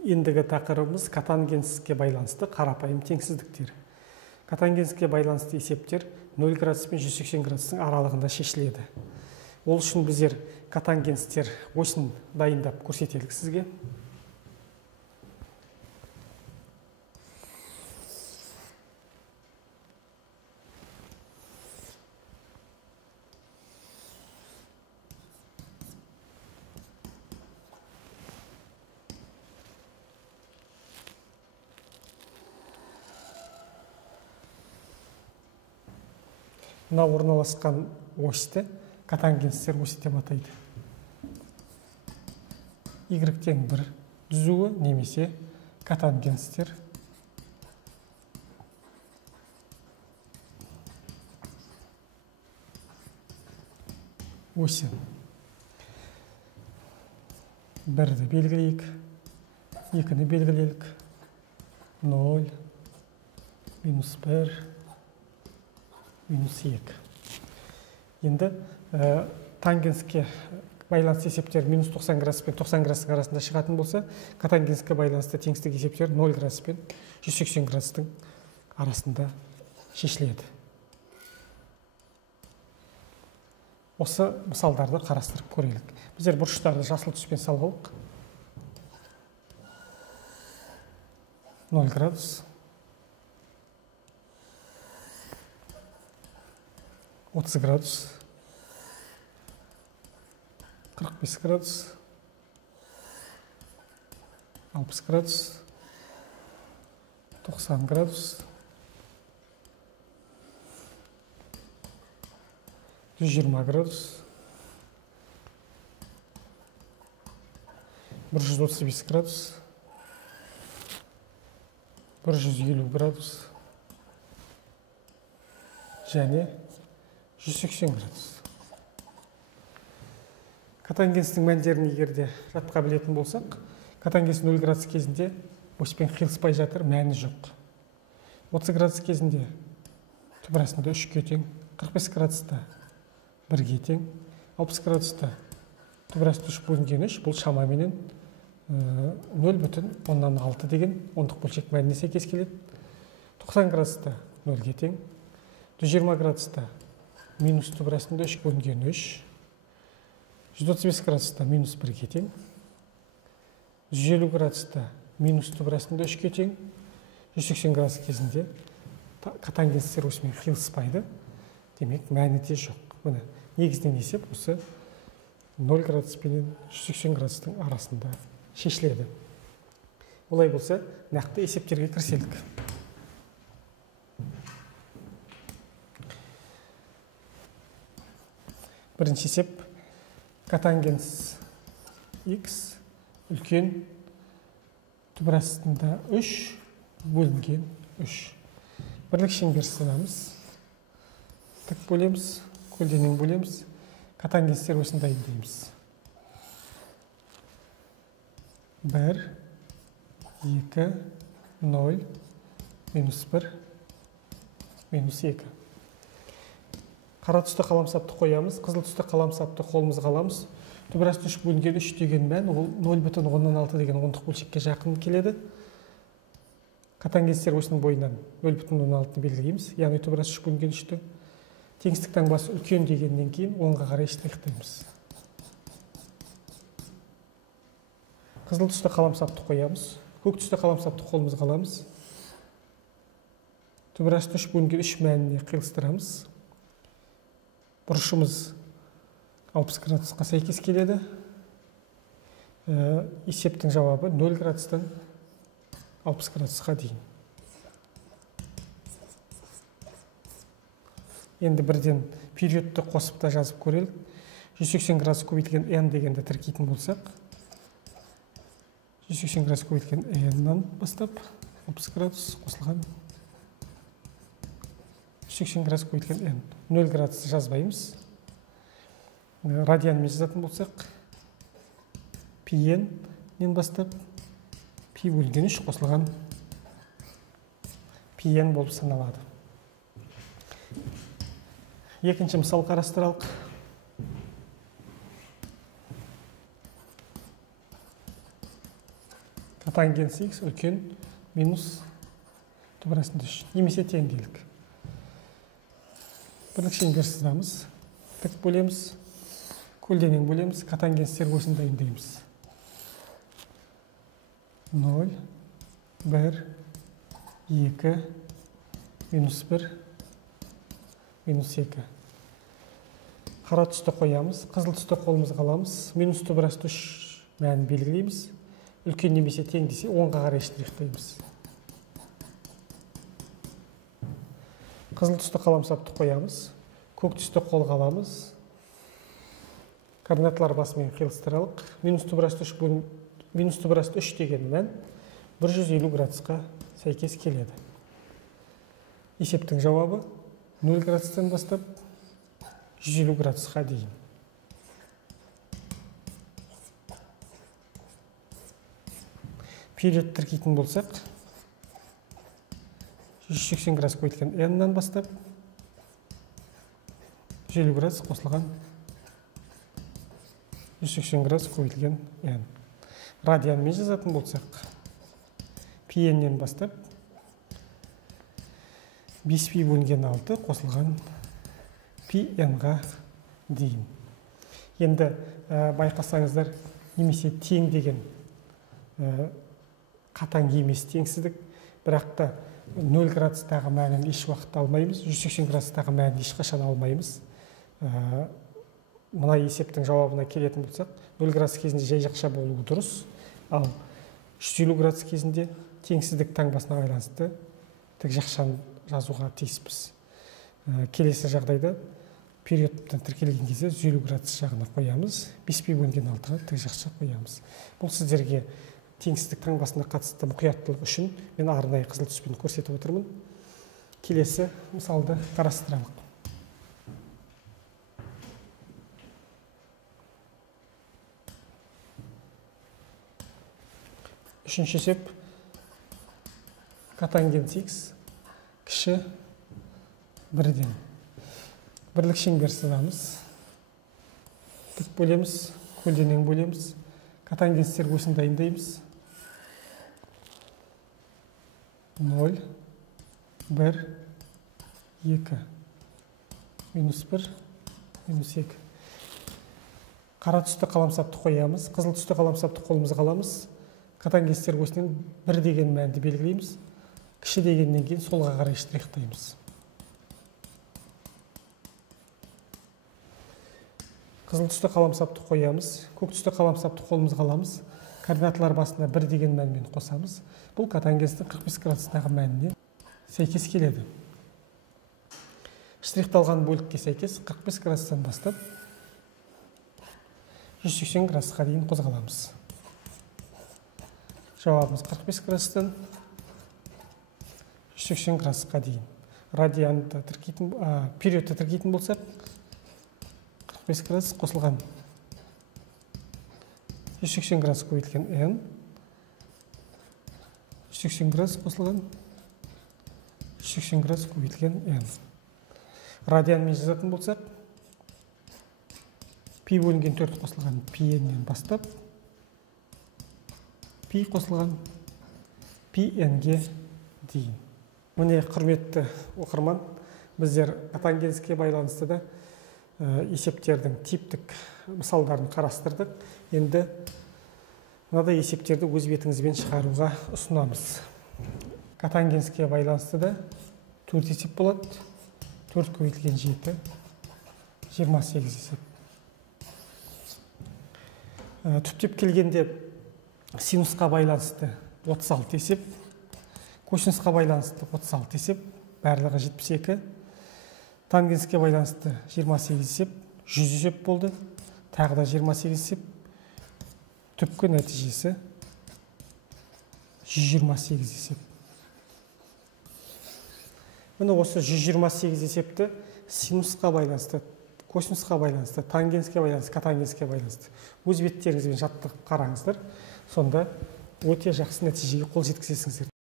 Ендігі тақырыбымыз котангенске байланысты қарапайым теңсіздіктер. Котангенске байланысты есептер 0 градус пен 180 градустың аралығында шешіледі. Ол үшін біздер котангенстер осыны дайындап көрсетелік сізге. Мына орналасқан осьті котангенстер осі деп атайды. Y-тен 1 түзуі немесе котангенстер осі. 1-ді белгілейік, 2-ні белгілелік, 0, -1, -2. Енді тангенске байланысты есептер -90 градус пен 90 градустың арасында шығатын болса, котангенске байланысты теңсіздік есептер 0 градус пен 180 градустың арасында шешіледі. Осы мысалдарды қарастырып көрелік. Біздер бұрыштарды жасыл түспен салғалық. 0 градус, 30 градус, 45 градус, 60 градус, 90 градус, 120 градус, 135 градус, 150 градус және 180 градус. Котангенстің мәндерін егерде жатқа білетін болсақ, котангенс 0 градус кезінде осьпен қиылыспай жатыр, мәні жоқ. 30 градус кезінде түбірасында 3-ке тең, 45 градуста 1-ге тең, 60 градуста түбірасында 3 бөлінген 3, бұл шамаменен 0,6 деген ондық бөлшек мәніне сәйкес келеді. 90 градуста 0-ге тең, 120 градуста минус түбірасында 3 бөлінген 3, 135 градуста минус 1-ге тең, 150 градуста минус түбірасында 3-ге тең, 180 градус кезінде котангенстер осымен қиылыспайды, демек мәні де жоқ. Міне, негізінен есеп осы 0 градус пен 180 градустың арасында шешіледі. Олай болса, нақты есептерге кіріселік. Бірінші есеп, котангенс x үлкен түбірасында 3 бөлінген 3. Бірлік шеңбер сызамыз. Тік бөлеміз, көлденең бөлеміз. Котангенстер осындай дейміз. 1, 2, 0, -1, -2. Қара түсті қаламсапты қоямыз, қызыл түсті қаламсапты қолымызға аламыз. Түбірасында 3 бөлінген 3 деген мән, ол 0,16 деген ондық бөлшекке жақын келеді. Котангенстер осының бойынан 0,16 белгілейміз, яғни түбірасында 3 бөлінген 3-ті. Теңсіздік таңбасы үлкен дегеннен кейін 10-ға қарай штрихтаймыз. Қызыл түсті қаламсапты қоямыз, көк түсті қаламсапты қолымызға аламыз. Түбірасында 3 бөлінген 3 мәніне қиылыстырамыз. Бұрышымыз 60 градусқа сәйкес келеді. Есептің жауабы 0 градустан 60 градусқа дейін. Енді бірден периодты қосып та жазып көрелік. 180 градус көбейтілген n дегенді тіркейтін болсақ, 180 градус көбейтілген n-нан бастап 60 градус қосылған 180 градус көбейтілген n. 0 градусты жазбаймыз. Радианмен жазатын болсақ, πn-нен бастап π бөлінген 3 қосылған πn болып саналады. Екінші мысал қарастыралық. Котангенс х үлкен минус түбірасында 3 немесе теңдейлік. Бірлік шеңбер сызамыз. Тік бөлеміз. Көлденең бөлеміз. Котангенстер осыны дайындаймыз. 0, 1, 2, минус 1, минус 2. Қара түсті қоямыз. Қызыл түсті қолымызға аламыз. Минус түбірасында 3 мәнін белгілейміз. Үлкен немесе тең десе 10-ға қарай штрихтаймыз. Қызыл түсті қаламсапты қоямыз. Көк түсті қолға аламыз. Координаталар басымен қиылыстыралық. Минус түбірасында 3 деген мән 150 градусқа сәйкес келеді. Есептің жауабы 0 градустан бастап 150 градусқа дейін. Период тіркейтін болсақ, 180 градус көйтілген n-нан бастап 150 градус қосылған 180 градус көйтілген n. Радианмен жазатын болсақ, πn-нен бастап 5π бөлінген 6 қосылған πn-ға дейін. Енді байқасаңыздар, немесе тең деген қатаң емес теңсіздік, бірақ та 0 градустағы мәнін еш уақытта алмаймыз, 180 градустағы мәнін ешқашан алмаймыз. Мына есептің жауабына келетін болсақ, 0 градус кезінде жай жақша болуы дұрыс, ал 150 градус кезінде теңсіздік таңбасына байланысты тік жақшаны жазуға тиіспіз. Келесі жағдайда периодтан тіркелген кезде 150 градус жағына қоямыз, 5π бөлінген 6-ға тік жақша қоямыз. Бұл сіздерге теңсіздік таңбасына қатысты мұқияттылық үшін мен арнайы қызыл түспен көрсетіп отырмын. Келесі мысалды қарастыралық. Үшінші есеп котангенс х кіші 1-ден. Бірлік шеңбер сызамыз. Тік бөлеміз, көлденең бөлеміз. Котангенстер осыны дайындаймыз. 0, 1, 2, минус 1, минус 2. Қара түсті қаламсапты қоямыз. Қызыл түсті қаламсапты қолымызға аламыз. Котангенстер осынан 1 деген мәнді белгілейміз. Кіші дегеннен кейін солға қарай штрихтаймыз. Қызыл түсті қаламсапты қоямыз. Көк түсті қаламсапты қолымызға аламыз. Координаталар басына 1 деген мәнмен қосамыз. Бұл котангенстің 45 градустағы мәніне сәйкес келеді. Штрихталған бөлікке сәйкес 45 градустан бастап 180 градусқа дейін қозғаламыз. Жауабымыз 45 градустан 180 градусқа дейін. Радианды тіркейтін, периодты тіркейтін болсақ, 45 градус қосылған 180 градус көбейтілген n, 180 градус қосылған 180 градус көбейтілген n. Радианмен жазатын болсақ, π бөлінген 4 қосылған πn-нен бастап, π қосылған πn-ге дейін. Міне, құрметті оқырман, біздер котангенске байланысты да есептердің типтік мысалдарын қарастырдық. Енді мынадай есептерді өз бетіңізбен шығаруға ұсынамыз. Котангенске байланысты да 4 есеп болады. 4 көбейтілген 7, 28 есеп. Түптеп келгенде синусқа байланысты 36 есеп, косинусқа байланысты 36 есеп, барлығы 72. Тангенске байланысты 28 есеп, 100 есеп болды. Тағы да 28 есеп. Түпкі нәтижесі 128 есеп. Міне осы 128 есепті синусқа байланысты, косинусқа байланысты, тангенске байланысты, котангенске байланысты өз беттеріңізбен жаттығып қараңыздар. Сонда өте жақсы нәтижеге қол жеткізесіңіздер.